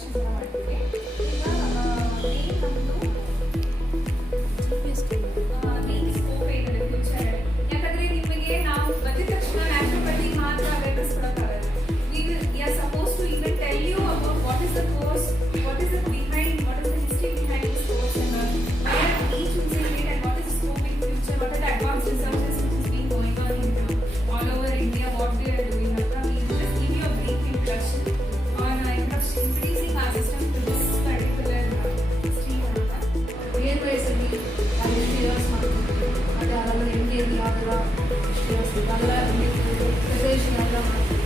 Functions ಎಲ್ಲ ಮಾಡ್ತೀವಿ. ಈಗ ಮೇನ್ ನಮ್ಮದು ಮೇನ್ ಸ್ಕೋಪ್ ಏನಿದೆ ಫ್ಯೂಚರ್, ಯಾಕಂದರೆ ನಿಮಗೆ ನಾವು ಬಂದಿದ ತಕ್ಷಣ ನ್ಯಾಚುರೋಪತಿ ಮಾತ್ರ ಅವೇರ್ನೆಸ್ ಕೊಡೋಕ್ಕಾಗಲ್ಲ. We are supposed to even tell you about what is the course, what is the behind, what is the history behind this course, and where each choosing it, and what is the scope in future, what are the advanced researches which is being going on in all over India, what they are doing. We just give you a brief introduction on increasing our system to this particular stream. Real ವಯಸ್ಸಲ್ಲಿ ಎಷ್ಟು years ಮಾಡ್ತೀವಿ, ಮತ್ತು ಅದೆಲ್ಲ ಹೆಂಗೆ ಯಾವ್ದೆಲ್ಲ ಎಷ್ಟು years ಅದೆಲ್ಲ preparation ಎಲ್ಲ ಮಾಡ್ತೀವಿ.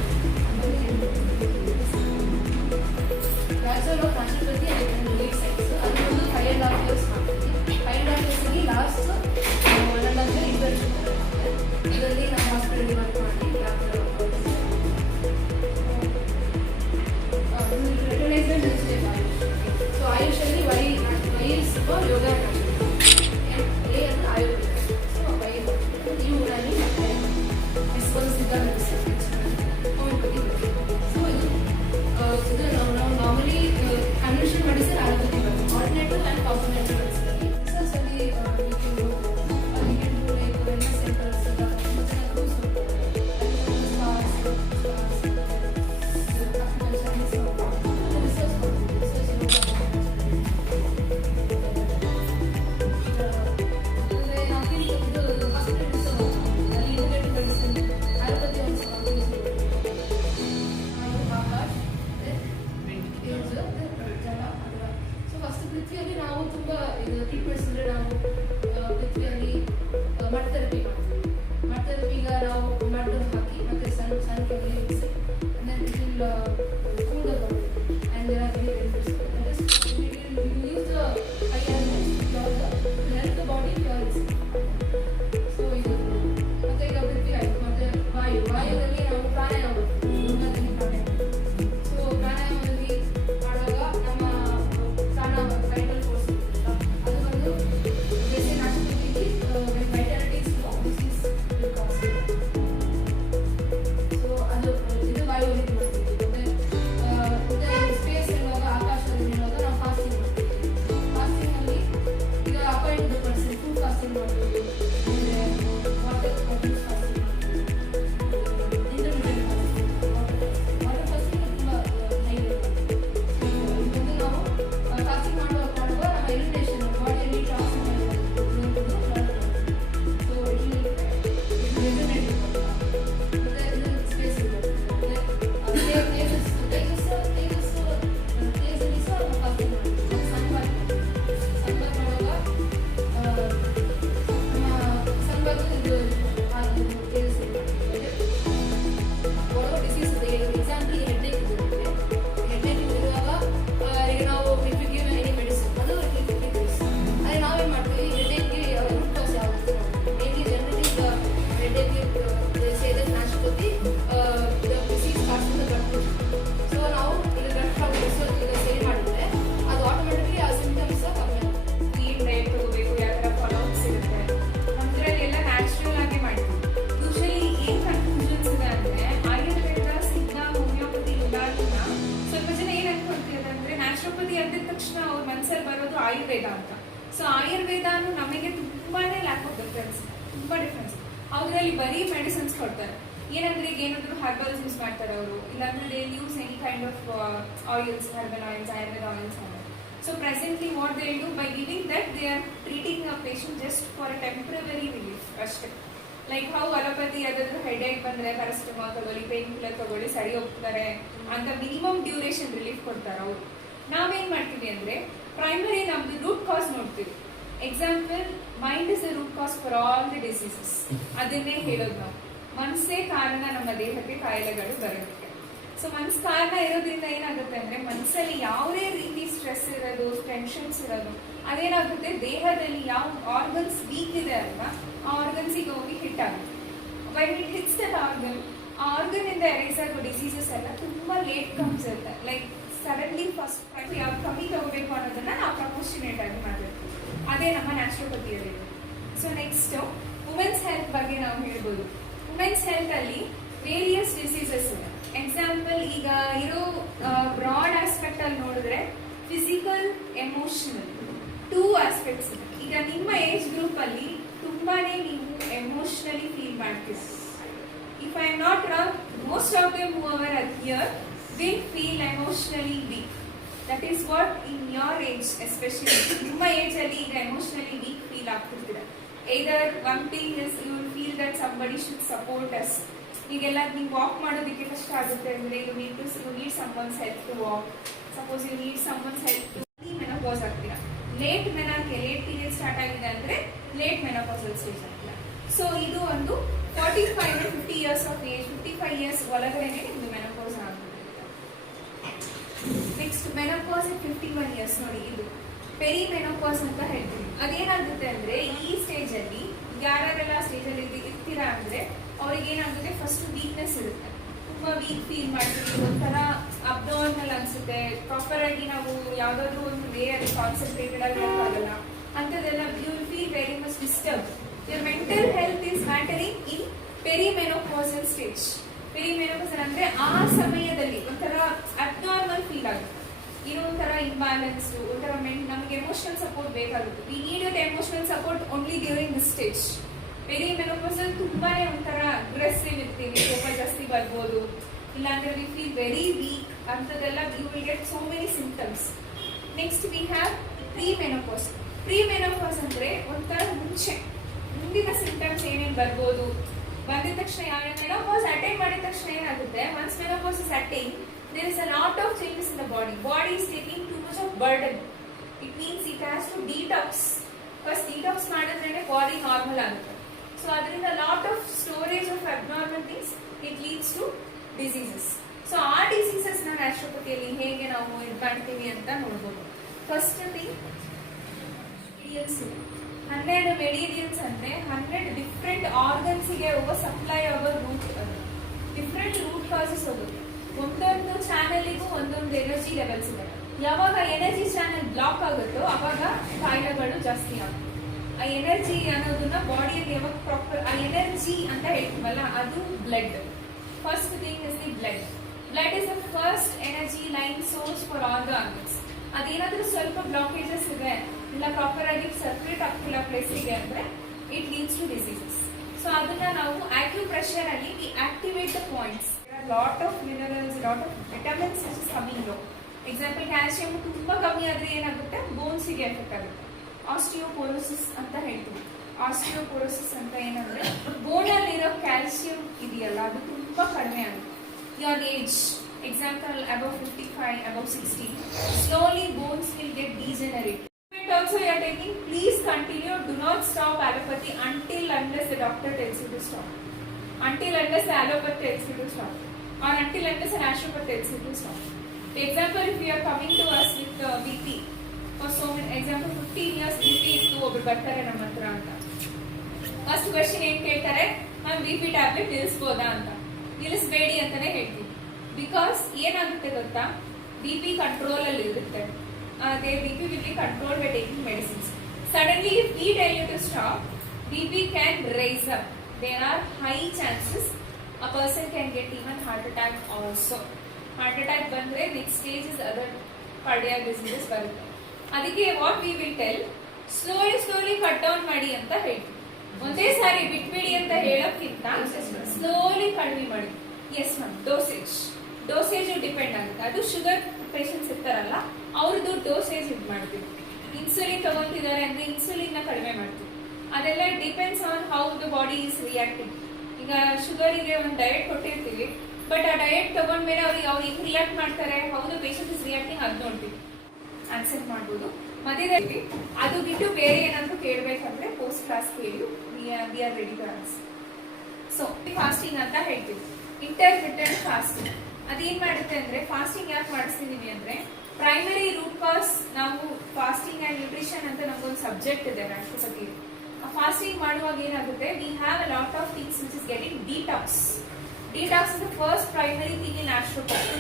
Bachelor of naturopathy and relate science ಅದು ಒಂದು 5.5 years ಮಾಡ್ತೀವಿ. 5.5 yearsಲ್ಲಿ ಲಾಸ್ಟ್ 1.5 year ಇಂಟರ್ನ್ಶಿಪ್ ಇರುತ್ತೆ. ಇದರಲ್ಲಿ ನಮ್ಮ ಹಾಸ್ಪಿಟಲ್ ವರ್ಕ್ ಮಾಡಿ ರೆಕಗ್ನೈಸ್ಡ್ ಇನ್ಸ್ಟಿಟ್ಯೂಟ್ ಆಯುಷ್. ಸೊ ಆಯುಷಲ್ಲಿ ವೈ ಇಸ್ ಯೋಗ ಎ ಅಂದರೆ ಆಯುರ್ವೇದ. ಸೊ ವೈ ಯು ನಾನು ಡಿಸ್ಪೋಸಿಬಲ್ ಮೆಡಿಸಿನ್ ಹೋಮಿಯೋಪತಿ. ಸೊ ಇದು ನಾವು normally conventional medicine Ayurvedic medicine, alternative and complementary medicine. ರಿಸರ್ಚಲ್ಲಿ ವೆಲ್ನೆಸ್ ಸೆಂಟರ್ಸ್ ಪೃಥ್ವಿಯಲ್ಲಿ ನಾವು ತುಂಬ ಟ್ರೀಟ್ಮೆಂಟ್ಸ್ ಅಂದರೆ ನಾವು ಪೃಥ್ವಿಯಲ್ಲಿ ಮಡ್ ಥೆರಪಿ ಮಾಡ್ತೀವಿ. ಮಡ್ ಥೆರಪಿ ಈಗ ನಾವು ಮಡ್ ಹಾಕಿ ಮತ್ತು ಸಣ್ಣ ಕೆಮ್ಮಲ್ಲಿ ಮಿಕ್ಸಿ cool the body and there are very benefits. Use the high help the body pure. So ಇದು ಮತ್ತು ಈಗ ಪೃಥ್ವಿ ಆಯಿತು. ಮತ್ತು ವಾಯುದಲ್ಲಿ ನಾವು ಪ್ರಾಣಾಯಾಮ ಯೋಗದಲ್ಲಿ ಪ್ರಾಣಾಯಾಮ. ಸೊ ಪ್ರಾಣಾಯಾಮದಲ್ಲಿ ಮಾಡುವಾಗ ನಮ್ಮ vital force ಅದು ಒಂದು ಬೇಸಿಕ್ ಆಕ್ಟಿವಿಟಿ ವೈಟಾಲಿಟಿ ಡಿಸೀಸ್ ಕಾಸ್. ಸೊ ಅದು ಇದು ವಾಯುವಿಗೆ ಮಾಡ್ತೀವಿ. ಮತ್ತೆ ಸ್ಪೇಸ್ ಹೇಳುವಾಗ ಆಕಾಶದಲ್ಲಿ ಹೇಳುವಾಗ ನಾವು ಫಾಸ್ಟಿಂಗ್ ಮಾಡ್ತೀವಿ. ಫಾಸ್ಟಿಂಗಲ್ಲಿ ಈಗ ಅಪಾಯಿಂಟ್ ಪರ್ಸನ್ ಫುಡ್ ಫಾಸ್ಟಿಂಗ್ ಮಾಡ್ತೀವಿ, ಅಂದರೆ ವಾಟರ್ ಫಾಸ್ಟಿಂಗ್ ಮಾಡ್ತೀವಿ, ಇಂಟರ್ಮೀಡಿಯೇಟ್ ಫಾಸ್ಟಿಂಗ್. ವಾಟರ್ ಫಾಸ್ಟಿಂಗ್ ತುಂಬ ಹೈ ಇರುತ್ತೆ. ಇದನ್ನು ನಾವು ಫಾಸ್ಟಿಂಗ್ ಮಾಡುವಾಗ ನಮ್ಮ ಇರಿಟೇಷನ್ ಬಾಡಿಯಲ್ಲಿ ಟ್ರಾನ್ಸ್ಫರ್ ಸೊ ಇಲ್ಲಿ ರೆಸನೇಟ್ ಇರುತ್ತೆ. ಮತ್ತು ಇದು ಸ್ಪೇಸ್ ಇರುತ್ತೆ. ತೇಜಸ್ಸಲ್ಲಿ ಸಹ ನಾವು ಫಾಸ್ಟಿಂಗ್ ಮಾಡ್ತೀವಿ. ಸನ್ಬಾತ್ ಮಾಡುವಾಗ ನಮ್ಮ ಸನ್ಬಾತ್ ಇದು ತೇಜಸ್ ಒಳಗೆ ಡಿಸೀಸ್ ಇದೆ. ಎಕ್ಸಾಂಪಲ್ ಹೆಡ್ಡೇಕ್ ಇರುತ್ತೆ. ಹೆಡ್ಡೇಕ್ ಇರುವಾಗ ಈಗ ನಾವು ಅದೇ ನಾವೇನು ಮಾಡ್ತೀವಿ, ಹೆಡ್ಡೇಕ್ಗೆ ರೂಟ್ ಕಾಸ್ ಯಾವುದು ಮೇನ್ಲಿ ಜನರಲಿ ಈಗ ಹೆಡ್ಡೇಕ್ಗೆ ಸೇದಕ್ಕೆ naturopathy disease cause in the gut. So ನಾವು ಈಗ ಗಟ್ ಪ್ರಾಬ್ಲಮ್ಸ್ ಈಗ ಸೇವ್ ಮಾಡಿದರೆ ಅದು ಆಟೋಮೆಟಿಕ್ಲಿ ಆ ಸಿಂಪ್ಟಮ್ಸ್ ಕಮ್ಮಿ ಆಗುತ್ತೆ. ಕ್ಲೀನ್ ಡಯಟ್ ತಗೋಬೇಕು, ಯಾವ ಥರ ಫಾಲೋಅಪ್ಸ್ ಇರುತ್ತೆ, ನಮ್ಮದ್ರಲ್ಲಿ ಎಲ್ಲ ನ್ಯಾಚುರಲ್ ಆಗಿ ಮಾಡ್ತೀವಿ. ಯೂಶಲಿ ಏನು ಕನ್ಫ್ಯೂಷನ್ಸ್ ಇದೆ ಅಂದರೆ ಆಯುರ್ವೇದ, ಸಿದ್ಧ, ಹೋಮಿಯೋಪತಿ ಎಲ್ಲದನ್ನ ಸ್ವಲ್ಪ ಜನ ಏನು ಅನ್ಕೊಳ್ತಿದ್ದಾರೆ ಅಂದರೆ ನ್ಯಾಚುರೋಪತಿ ಅಂದಿದ ತಕ್ಷಣ ಅವ್ರ ಮನಸ್ಸಲ್ಲಿ ಬರೋದು ಆಯುರ್ವೇದ ಅಂತ. ಸೊ ಆಯುರ್ವೇದನು ನಮಗೆ ತುಂಬಾನೇ ಲ್ಯಾಕ್ ಆಫ್ ಡಿಫ್ರೆನ್ಸ್, ತುಂಬ ಡಿಫ್ರೆನ್ಸ್. ಅವರಲ್ಲಿ ಬರೀ ಮೆಡಿಸಿನ್ಸ್ ಕೊಡ್ತಾರೆ. ಏನಂದ್ರೆ ಈಗ ಏನಾದರೂ ಹರ್ಬಲ್ಸ್ ಯೂಸ್ ಮಾಡ್ತಾರೆ ಅವರು, ಇಲ್ಲಾಂದ್ರೆ they use any kind of oils, herbal oils, Ayurveda oils ಅಂತ. So presently what they do by giving that they are treating a patient just for a temporary relief ಅಷ್ಟೇ. ಲೈಕ್ ಹೌ ಅಲೋಪತಿ ಯಾವ್ದಾದ್ರು headache ಬಂದರೆ paracetamol ತಗೊಳ್ಳಿ, pain killer ತಗೊಳ್ಳಿ, ಸರಿ ಹೋಗ್ತಾರೆ ಅಂತ minimum duration relief ಕೊಡ್ತಾರೆ ಅವರು. ನಾವೇನು ಮಾಡ್ತೀವಿ ಅಂದರೆ ಪ್ರೈಮರಿ ನಮ್ದು ರೂಟ್ ಕಾಸ್ ನೋಡ್ತೀವಿ. Example, mind is the root cause for all the diseases. ಅದನ್ನೇ ಹೇಳೋದು ನಾವು. ಮನಸ್ಸೇ ಕಾರಣ ನಮ್ಮ ದೇಹಕ್ಕೆ ಕಾಯಿಲೆಗಳು ಬರೋದಕ್ಕೆ. ಸೊ ಮನಸ್ಸು ಕಾರಣ ಇರೋದ್ರಿಂದ ಏನಾಗುತ್ತೆ ಅಂದರೆ ಮನಸ್ಸಲ್ಲಿ ಯಾವುದೇ ರೀತಿ ಸ್ಟ್ರೆಸ್ ಇರೋದು, ಟೆನ್ಷನ್ಸ್ ಇರೋದು, ಅದೇನಾಗುತ್ತೆ ದೇಹದಲ್ಲಿ ಯಾವ ಆರ್ಗನ್ಸ್ ವೀಕ್ ಇದೆ ಅಲ್ವಾ, ಆ ಆರ್ಗನ್ಸಿಗೆ ಹೋಗಿ ಹಿಟ್ ಆಗುತ್ತೆ. Why it hits that organ, ಆ ಆರ್ಗನಿಂದ ಎರೇಸ್ ಆಗೋ ಡಿಸೀಸಸ್ ಎಲ್ಲ ತುಂಬ ಲೇಟ್ ಕಮ್ಸ್ ಇರುತ್ತೆ. ಲೈಕ್ ಸಡನ್ಲಿ ಫಸ್ಟ್ ಯಾವ್ದು ಕಮ್ಮಿ ತಗೋಬೇಕು ಅನ್ನೋದನ್ನ ನಾವು ಪ್ರಪೋರ್ಷನೇಟ್ ಆಗಿ ಮಾಡಬೇಕು. ಅದೇ ನಮ್ಮ ನ್ಯಾಚುರೋಪತಿಯಲ್ಲಿ. ಸೊ ನೆಕ್ಸ್ಟ್ ವುಮೆನ್ಸ್ ಹೆಲ್ತ್ ಬಗ್ಗೆ ನಾವು ಹೇಳ್ಬೋದು. ವುಮೆನ್ಸ್ ಹೆಲ್ತ್ ಅಲ್ಲಿ ವೇರಿಯಸ್ ಡಿಸೀಸಸ್ ಇದೆ. ಎಕ್ಸಾಂಪಲ್ ಈಗ ಇರೋ ಬ್ರಾಡ್ ಆಸ್ಪೆಕ್ಟ್ ಅಲ್ಲಿ ನೋಡಿದ್ರೆ ಆಸ್ಪೆಕ್ಟ್ಸ್ ಇದೆ. ಈಗ ನಿಮ್ಮ ಏಜ್ ಗ್ರೂಪ್ ಅಲ್ಲಿ ತುಂಬಾನೇ ನೀವು ಎಮೋಷನಲಿ ಫೀಲ್ ಮಾಡ್ತೀರ. If I am not wrong, most of them who are here will feel emotionally weak. That is what in your age especially ನಿಮ್ಮ ಏಜ್ ಅಲ್ಲಿ ಈಗ ಎಮೋಷನಲಿ ವೀಕ್ ಫೀಲ್ ಆಗ್ತಿರ್ತೀರ. either one thing is you will feel that somebody should support us. ಈಗೆಲ್ಲ ನೀವು walk ಮಾಡೋದಕ್ಕೆ ಕಷ್ಟ ಆಗುತ್ತೆ ಅಂದ್ರೆ you need someone's help to walk. Suppose you need someone's help to menopause ಆಗ್ತೀರಾ. ಲೇಟ್ ಪೀರಿಯಡ್ ಸ್ಟಾರ್ಟ್ ಆಗಿದೆ ಅಂದ್ರೆ ಲೇಟ್ ಮೆನೋಪಾಸಲ್ ಸ್ಟೇಜ್ ಆಗ್ತೀರಾ. ಸೊ ಇದು ಒಂದು 45 to 50 years of age, 55 years ಒಳಗಡೆನೆ ನಿಮ್ದು ಮೆನೋಪಾಸ್ ಆಗ್ಬಿಡುತ್ತೆ. ನೆಕ್ಸ್ಟ್ ಮೆನೋಪಾಸ್ 51 ಇಯರ್ಸ್ ನೋಡಿ, ಇದು ಪೆರಿ ಮೆನೋಪಾಸ್ ಅಂತ ಹೇಳ್ತೀವಿ. ಅದೇನಾಗುತ್ತೆ ಅಂದ್ರೆ ಈ ಸ್ಟೇಜ್ ಅಲ್ಲಿ ಯಾರೆಲ್ಲ ಸ್ಟೇಜ್ ಅಲ್ಲಿ ಇರ್ತೀರಾ ಅಂದ್ರೆ ಅವ್ರಿಗೆ ಏನಾಗುತ್ತೆ, ಫಸ್ಟ್ ವೀಕ್ನೆಸ್ ಇರುತ್ತೆ, ತುಂಬಾ ವೀಕ್ ಫೀಲ್ ಮಾಡ್ತೀವಿ, ಒಂಥರ ಅಬ್ನಾರ್ಮಲ್ ಅನ್ಸುತ್ತೆ, ಪ್ರಾಪರ್ ಆಗಿ ನಾವು ಯಾವ್ದಾದ್ರು ಒಂದು ವೇ ಅಲ್ಲಿ ಕಾನ್ಸಂಟ್ರೇಟೆಡ್ ಆಗಿ ಇರೋಕ್ಕಾಗಲ್ಲ ಅಂತದೆಲ್ಲ. You will feel very much disturb. Your mental health is mattering in perimenopausal stage. Perimenopausal ಅಂದ್ರೆ ಆ ಸಮಯದಲ್ಲಿ ಒಂಥರ ಅಬ್ನಾರ್ಮಲ್ ಫೀಲ್ ಆಗುತ್ತೆ, ಏನೋ ಒಂಥರ ಇಂಬ್ಯಾಲೆನ್ಸ್, ಒಂಥರ ನಮಗೆ ಎಮೋಷನಲ್ ಸಪೋರ್ಟ್ ಬೇಕಾಗುತ್ತೆ. We need your emotional support only during this stage. Perimenopausal ತುಂಬಾನೇ ಒಂಥರ ಅಗ್ರೆಸಿವ್ ಇರ್ತೀವಿ, ಕೋಪ ಜಾಸ್ತಿ ಬರ್ಬೋದು, ಇಲ್ಲಾಂದ್ರೆ ವಿ ಫೀಲ್ ವೆರಿ ವೀಕ್ ಅಂತದೆಲ್ಲ. You will get so many symptoms. Next we have premenopause. Premenopause ಅಂದ್ರೆ ಒಂಥರ ಮುಂದಿನ ಸಿಂಪ್ಟಮ್ಸ್ ಏನೇನು ಬರ್ಬೋದು, ಬಂದಿದ ತಕ್ಷಣ ಮೆನೋಪಾಸ್ ಅಟೈನ್ ಮಾಡಿದ ತಕ್ಷಣ ಏನಾಗುತ್ತೆ, once menopause is attain there is a lot of changes in the body is taking too much of burden. It means it has to detox. First detox ಮಾಡಿದ್ರೆ body normal ಆಗುತ್ತೆ. So ಅದರಿಂದ lot of storage of abnormal things, it leads to diseases. So ಆ diseases ನ ನ್ಯಾಚುರೋಪತಿಯಲ್ಲಿ ಹೇಗೆ ನಾವು ಇದು ಮಾಡ್ತೀವಿ ಅಂತ ನೋಡ್ಬೋದು. First thing ಮೆಡಿಯಲ್ಸ್. 12 ಮೆಡಿಯಲ್ಸ್ ಅಂದ್ರೆ 100 ಡಿಫ್ರೆಂಟ್ ಆರ್ಗನ್ಸ್ ಗೆ ಹೋಗೋ ಸಪ್ಲೈ ಆಗೋ ರೂಟ್, ಡಿಫ್ರೆಂಟ್ ರೂಟ್ ಕಾಸಸ್ ಹೋಗುತ್ತೆ. ಒಂದೊಂದು ಚಾನೆಲ್ಗೂ ಒಂದೊಂದು ಎನರ್ಜಿ ಲೆವೆಲ್ಸ್ ಇದೆ. ಯಾವಾಗ ಎನರ್ಜಿ ಚಾನೆಲ್ ಬ್ಲಾಕ್ ಆಗುತ್ತೋ ಅವಾಗ ಕಾಯಿಲೆಗಳು ಜಾಸ್ತಿ ಆಗುತ್ತೆ. ಆ ಎನರ್ಜಿ ಅನ್ನೋದನ್ನ ಬಾಡಿಯಲ್ಲಿ ಯಾವಾಗ ಪ್ರಾಪರ್ ಆ ಎನರ್ಜಿ ಅಂತ ಹೇಳ್ತೀವಲ್ಲ, ಅದು blood. First thing is the blood. Blood is the first energy line source for all the organs. ಅದೇನಾದ್ರೂ ಸ್ವಲ್ಪ ಬ್ಲಾಕೇಜಸ್ ಇದೆ, ಇಲ್ಲ ಪ್ರಾಪರ್ ಆಗಿ ಸರ್ಕ್ಯುಲೇಟ್ ಆಗ್ತಿಲ್ಲ ಪ್ಲೇಸಿಗೆ ಅಂದ್ರೆ it leads to diseases. So ಅದನ್ನ ನಾವು ಆಕ್ಯುಪ್ರೆಷರ್ ಅಲ್ಲಿ we activate the points. Lot of minerals, lot of vitamins is coming low. Example calcium ತುಂಬಾ ಕಮ್ಮಿ ಆದ್ರೆ ಏನಾಗುತ್ತೆ, ಬೋನ್ಸಿಗೆ ಎಫೆಕ್ಟ್ ಆಗುತ್ತೆ. ಆಸ್ಟಿಯೋಪೋರೋಸಿಸ್ ಅಂತ ಹೇಳ್ತೀವಿ. ಆಸ್ಟಿಯೋಪೋರೋಸಿಸ್ ಅಂತ ಏನಂದ್ರೆ ಬೋನಲ್ಲಿರೋ ಕ್ಯಾಲ್ಸಿಯಂ ಇದೆಯಲ್ಲ ಅದು ತುಂಬಾ ಕಡಿಮೆ ಆಗುತ್ತೆ. Your age, example above 55, above 60, slowly bones will get degenerate. Also you are taking, please continue, do not stop allopathy until unless the doctor tells you to stop, until unless the allopath tells you to stop, or until unless an naturopath tells you to stop. For example, if you are coming to us with BP for so many, example 15 years BP ಇತ್ತು, ಒಬ್ರು ಬರ್ತಾರೆ ನಮ್ಮ ಹತ್ರ ಅಂತ, first question ಏನ್ ಕೇಳ್ತಾರೆ, ma'am BP tablet ನಿಲ್ಲಿಸಬಹುದಾ ಅಂತ. ನಿಲ್ಲಿಸಬೇಡಿ ಅಂತಾನೆ ಹೇಳ್ತೀವಿ. ಬಿಕಾಸ್ ಏನಾಗುತ್ತೆ ಗೊತ್ತಾ, BP ಕಂಟ್ರೋಲ್ ಅಲ್ಲಿ ಇರುತ್ತೆ. Their BP will be controlled by taking medicines. Suddenly, if we tell you to stop, BP can rise up. There are high chances a person can get even heart attack also. Heart attack bandre next stage is other cardiac diseases barutte. Adike what we will tell, slowly cut down ಮಾಡಿ ಅಂತ ಹೇಳ್ತೀವಿ. ಒಂದೇ ಸಾರಿ ಬಿಟ್ಬಿಡಿ ಅಂತ ಹೇಳೋಕ್ಕಿಂತ slowly ಕಡಿಮೆ ಮಾಡಿ. Yes ma'am, dosage depend ಆಗುತ್ತೆ. ಅದು ಶುಗರ್ ಪೇಷಂಟ್ಸ್ ಇರ್ತಾರಲ್ಲ ಅವ್ರದ್ದು ಡೋಸೇಜ್ ಇದು ಮಾಡ್ತೀವಿ. ಇನ್ಸುಲಿನ್ ತಗೊಂತಿದ್ದಾರೆ ಅಂದ್ರೆ ಇನ್ಸುಲಿನ್ ನ ಕಡಿಮೆ ಮಾಡ್ತೀವಿ. ಅದೆಲ್ಲ depends on how the body is reacting. ಈಗ ಶುಗರಿಗೆ ಒಂದು ಡಯಟ್ ಕೊಟ್ಟಿರ್ತೀವಿ, ಬಟ್ ಆ ಡಯಟ್ ತಗೊಂಡ್ಮೇಲೆ ಅವ್ರು ಹೆಂಗ್ ರಿಯಾಕ್ಟ್ ಮಾಡ್ತಾರೆ, how the patient is reacting ಅದ್ ನೋಡ್ತೀವಿ, ಆನ್ಸರ್ ಮಾಡ್ಬೋದು. ಮಧ್ಯದಲ್ಲಿ ಅದು ಬಿಟ್ಟು ಬೇರೆ ಏನಾದ್ರು ಕೇಳಬೇಕಂದ್ರೆ ಪೋಸ್ಟ್ ಕ್ಲಾಸ್ ಕೇಳಿ we are ready to answer. So fasting ಅಂತ ಹೇಳ್ತೀವಿ, ಇಂಟರ್ಮಿಟೆಂಟ್ ಫಾಸ್ಟಿಂಗ್. ಅದೇನ್ ಮಾಡುತ್ತೆ ಅಂದ್ರೆ, ಫಾಸ್ಟಿಂಗ್ ಯಾಕೆ ಮಾಡಿಸ್ತಿದೀವಿ ಅಂದ್ರೆ, ಪ್ರೈಮರಿ ರೂಟ್ ಕಾಸ್ ನಾವು ಫಾಸ್ಟಿಂಗ್ ಅಂಡ್ ನ್ಯೂಟ್ರಿಷನ್ ಅಂತ ನಮ್ಗೊಂದು ಸಬ್ಜೆಕ್ಟ್ ಇದೆ ರಾಷ್ಟ್ರಪತಿ. ಆ ಫಾಸ್ಟಿಂಗ್ ಮಾಡುವಾಗ ಏನಾಗುತ್ತೆ, we have a lot of things which is getting detox. Detox is the first primary thing in naturopathy.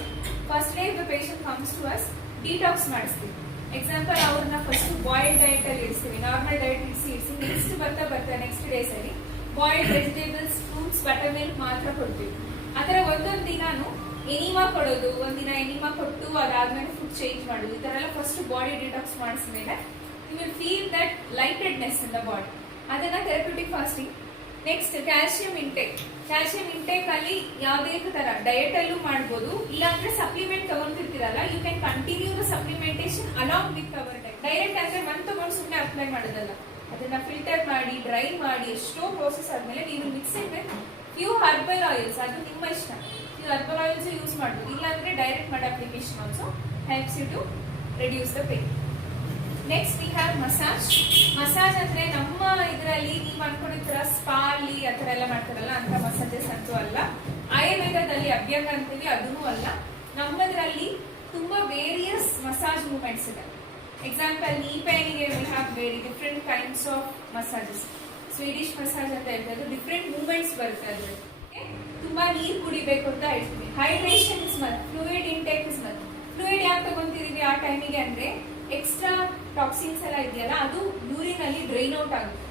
First day if the patient comes to us, detox ಮಾಡಿಸ್ತೀವಿ. Example ಅವ್ರನ್ನ first boiled diet ಅಲ್ಲಿ ಇರಿಸ್ತೀವಿ, normal diet ಇರಿಸಿ next ಬರ್ತಾ next days ಅಲ್ಲಿ boiled vegetables, fruits, butter milk ಮಾತ್ರ ಕೊಡ್ತೀವಿ. ಆತರ ಒಂದೊಂದು ದಿನಾನು ಎನಿಮಾ ಕೊಡೋದು, ಒಂದಿನ ಎನಿಮಾ ಕೊಟ್ಟು ಅದಾದ್ಮೇಲೆ ಫುಡ್ ಚೇಂಜ್ ಮಾಡೋದು, ಈ ತರ ಎಲ್ಲ ಫಸ್ಟ್ ಬಾಡಿ ಡಿಟಾಕ್ಸ್ ಮಾಡಿಸಿದ್ಮೇಲೆ you will feel that lightedness in the body. ಅದನ್ನ therapeutic fasting. Next calcium intake ಅಲ್ಲಿ ಯಾವುದೇ ತರ ಡಯಟ್ ಅಲ್ಲೂ ಮಾಡ್ಬೋದು, ಇಲ್ಲಾಂದ್ರೆ ಸಪ್ಲಿಮೆಂಟ್ ತಗೊಂತಿರ್ತೀರಲ್ಲ, you can continue the supplementation along with our diet. Direct ಅಂದ್ರೆ ಒಂದ್ ತಗೊಂಡು ಸುಮ್ಮನೆ ಅಪ್ಲೈ ಮಾಡೋದಲ್ಲ, ಅದನ್ನ ಫಿಲ್ಟರ್ ಮಾಡಿ ಡ್ರೈ ಮಾಡಿ ಎಷ್ಟೋ ಪ್ರೋಸೆಸ್ ಆದ್ಮೇಲೆ ನೀವು mix with few herbal oils, ಅದು ನಿಮ್ಮ ಇಷ್ಟ, ಫ್ಯೂ ಹರ್ಬಲ್ ಆಯಿಲ್ಸ್ ಯೂಸ್ ಮಾಡ್ಬೋದು, ಇಲ್ಲಾಂದ್ರೆ ಡೈರೆಕ್ಟ್ ಮಾಡಿ application also helps you to reduce the pain. Next we have massage. Massage ಅಂದ್ರೆ ನಮ್ಮ ಇದರಲ್ಲಿ ನೀವು ಅನ್ಕೊಂಡಿರ್ತೀರ ಸ್ಪಾ ಅಲ್ಲಿ ಆ ಥರ ಎಲ್ಲ ಮಾಡ್ತಾರಲ್ಲ ಅಂತ ಮಸಾಜಸ್ ಅಂತೂ ಅಲ್ಲ. ಆಯುರ್ವೇದದಲ್ಲಿ ಅಭ್ಯಂಗ ಅಂತೀವಿ, ಅದೂ ಅಲ್ಲ. ನಮ್ಮದ್ರಲ್ಲಿ ತುಂಬಾ ವೇರಿಯಸ್ ಮಸಾಜ್ ಮೂವ್ಮೆಂಟ್ಸ್ ಇದೆ. ಎಕ್ಸಾಂಪಲ್ ನೀ ಪೇನಿಗೆ we have very different kinds of massages. Swedish massage ಅಂತ ಹೇಳ್ತಾರೆ, ಡಿಫ್ರೆಂಟ್ ಮೂವ್ಮೆಂಟ್ಸ್ ಬರುತ್ತೆ ಅದ್ರಲ್ಲಿ. ತುಂಬಾ ನೀರು ಕುಡಿಬೇಕು ಅಂತ ಹೇಳ್ತೀವಿ. ಹೈಡ್ರೇಷನ್ ಇಸ್ ಮತ್, ಫ್ಲೂಯಿಡ್ ಇಂಟೇಕ್ ಇಸ್ ಮತ್. ಫ್ಲೂಯಿಡ್ ಯಾಕೆ ತಗೊಂತಿದೀವಿ ಆ ಟೈಮಿಗೆ ಅಂದ್ರೆ ಎಕ್ಸ್ಟ್ರಾ ಟಾಕ್ಸಿನ್ಸ್ ಎಲ್ಲ ಇದೆಯಲ್ಲ ಅದು ಯೂರಿನ್ ಅಲ್ಲಿ ಡ್ರೈನ್ ಔಟ್ ಆಗುತ್ತೆ.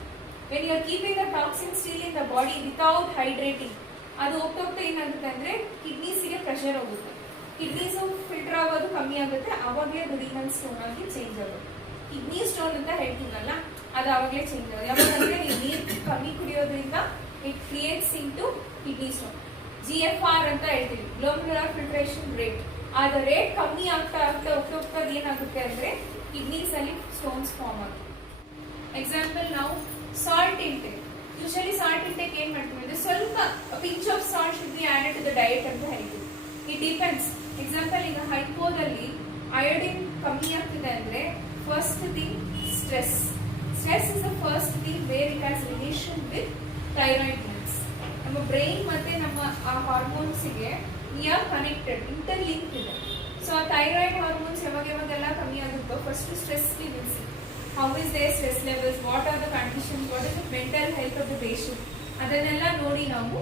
When you are keeping the toxin still in the body without hydrating, ಅದು ಹೋಗ್ತಾ ಏನಾಗುತ್ತೆ ಅಂದ್ರೆ ಕಿಡ್ನೀಸ್ಗೆ ಪ್ರೆಷರ್ ಹೋಗುತ್ತೆ, ಕಿಡ್ನೀಸ್ ಫಿಲ್ಟರ್ ಆಗೋದು ಕಮ್ಮಿ ಆಗುತ್ತೆ, ಅವಾಗಲೇ ಅದು ರೀನಲ್ ಸ್ಟೋನ್ ಆಗಿ ಚೇಂಜ್ ಆಗುತ್ತೆ. ಕಿಡ್ನಿ ಸ್ಟೋನ್ ಅಂತ ಹೇಳ್ತೀವಲ್ಲ ಅದು ಅವಾಗಲೇ ಚೇಂಜ್ ಆಗುತ್ತೆ. ಯಾವಾಗಂದ್ರೆ ನೀವು ನೀರು ಕಮ್ಮಿ ಕುಡಿಯೋದ್ರಿಂದ it creates into kidney stone. GFR ಅಂತ ಹೇಳ್ತೀವಿ, ಗ್ಲೋಮುಲರ್ ಫಿಲ್ಟ್ರೇಷನ್ ರೇಟ್. ಆದ ರೇಟ್ ಕಮ್ಮಿ ಆಗ್ತಾ ಹೋಗ್ತಾ ಏನಾಗುತ್ತೆ ಅಂದ್ರೆ ಕಿಡ್ನೀಸ್ ಅಲ್ಲಿ ಸ್ಟೋನ್ಸ್ ಫಾರ್ಮ್ ಆಗುತ್ತೆ. ಎಕ್ಸಾಂಪಲ್ ನಾವು salt intake. Usually salt intake ಏನ್ ಮಾಡ್ತೀವಿ ಅಂದ್ರೆ ಸ್ವಲ್ಪ pinch of salt should be added to the diet ಅಂತ ಹೇಳ್ತೀವಿ. It depends. ಎಕ್ಸಾಂಪಲ್ ಈಗ ಹೈಪೋದಲ್ಲಿ ಅಯೋಡಿನ್ ಕಮ್ಮಿ ಆಗ್ತಿದೆ ಅಂದ್ರೆ first thing stress is the first thing where it has relation with thyroid glands. ನಮ್ಮ ಬ್ರೈನ್ ಮತ್ತೆ ನಮ್ಮ ಆ ಹಾರ್ಮೋನ್ಸ್ಗೆ we are connected, inter link ಇದೆ. ಸೊ ಆ ಥೈರಾಯ್ಡ್ ಹಾರ್ಮೋನ್ಸ್ ಯಾವಾಗೆಲ್ಲ ಕಮ್ಮಿ ಆಗುತ್ತೋ first stress we will see. How is their stress levels, what are the conditions, what is the mental health of the patient, ಅದನ್ನೆಲ್ಲ ನೋಡಿ ನಾವು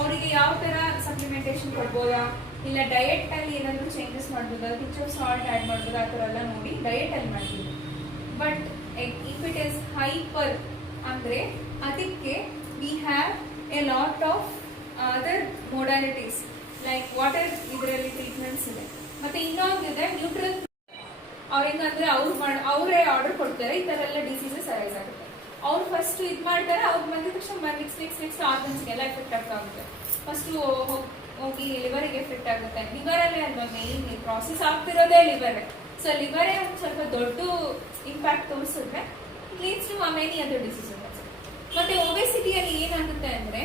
ಅವರಿಗೆ ಯಾವ ತರ ಸಪ್ಲಿಮೆಂಟೇಷನ್ ಕೊಡ್ಬೋದಾ, ಇಲ್ಲ ಡಯಟ್ ಅಲ್ಲಿ ಏನಾದರೂ ಚೇಂಜಸ್ ಮಾಡ್ಬೋದಾ, ಪಿಂಚ್ ಆಫ್ ಸಾಲ್ಟ್ ಆ್ಯಡ್ ಮಾಡ್ಬೋದಾ, ಆ ಥರ ಎಲ್ಲ ನೋಡಿ ಡಯಟ್ ಅಲ್ಲಿ ಮಾಡ್ತೀವಿ. But if it is hyper ಅಂದ್ರೆ ಅದಕ್ಕೆ we have a lot of other modalities like water ಇದರಲ್ಲಿ ಟ್ರೀಟ್ಮೆಂಟ್ಸ್ ಇದೆ. ಮತ್ತೆ ಇನ್ನೊಂದಿದೆ ನ್ಯೂಟ್ರಲ್. ಅವ್ರೇನಂದ್ರೆ ಅವರೇ ಆರ್ಡರ್ ಕೊಡ್ತಾರೆ, ಈ ತರ ಎಲ್ಲ ಡಿಸೀಸಸ್ ಅರೈಸ್ ಆಗುತ್ತೆ. ಅವ್ರು ಫಸ್ಟ್ ಇದು ಮಾಡ್ತಾರೆ, ಅವ್ರು ಬಂದಿದ ತಕ್ಷಣ ನೆಕ್ಸ್ಟ್ ಆರ್ಗನ್ಸ್ಗೆಲ್ಲ ಎಫೆಕ್ಟ್ ಆಗ್ತಾ ಹೋಗುತ್ತೆ. ಫಸ್ಟ್ ಹೋಗಿ ಲಿವರಿಗೆ ಎಫೆಕ್ಟ್ ಆಗುತ್ತೆ. ಲಿವರಲ್ಲೇ ಅಲ್ವಾ ಮೇನ್ ಪ್ರಾಸೆಸ್ ಆಗ್ತಿರೋದೇ ಲಿವರ್. ಸೊ ಲಿವರೇ ಒಂದು ಸ್ವಲ್ಪ ದೊಡ್ಡ ಇಂಪ್ಯಾಕ್ಟ್ ತೋರಿಸಿದ್ರೆ leads to many other diseases. ಮತ್ತೆ ಒಬೆಸಿಟಿಯಲ್ಲಿ ಏನಾಗುತ್ತೆ ಅಂದ್ರೆ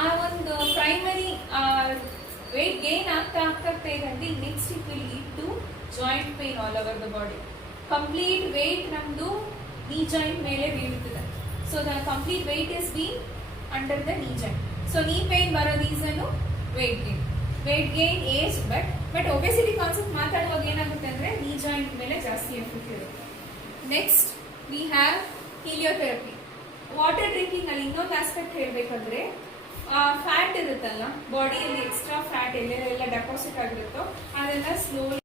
ಆ ಒಂದು ಪ್ರೈಮರಿ ವೇಟ್ ಗೇನ್ ಆಗ್ತಾ ಇದ್ದಂತೆ next it will lead to joint pain all over the body. Complete weight ನಮ್ದು ನೀ ಜಾಯಿಂಟ್ ಮೇಲೆ ಬೀಳುತ್ತದೆ. So the complete weight is been under the knee joint. So knee pain ಬರೋ reason weight gain age. But obesity concept ಮಾತಾಡುವಾಗ ಏನಾಗುತ್ತೆ ಅಂದ್ರೆ knee joint ಮೇಲೆ ಜಾಸ್ತಿ effect ಇರುತ್ತೆ. Next we have heliotherapy. Water drinking ಅಲ್ಲಿ ಇನ್ನೊಂದು ಆಸ್ಪೆಕ್ಟ್ ಹೇಳ್ಬೇಕಂದ್ರೆ ಫ್ಯಾಟ್ ಇರುತ್ತಲ್ಲ ಬಾಡಿಯಲ್ಲಿ, ಎಕ್ಸ್ಟ್ರಾ ಫ್ಯಾಟ್ ಎಲ್ಲೆಲ್ಲ ಡೆಪಾಸಿಟ್ ಆಗಿರುತ್ತೋ ಅದೆಲ್ಲ ಸ್ಲೋಲಿ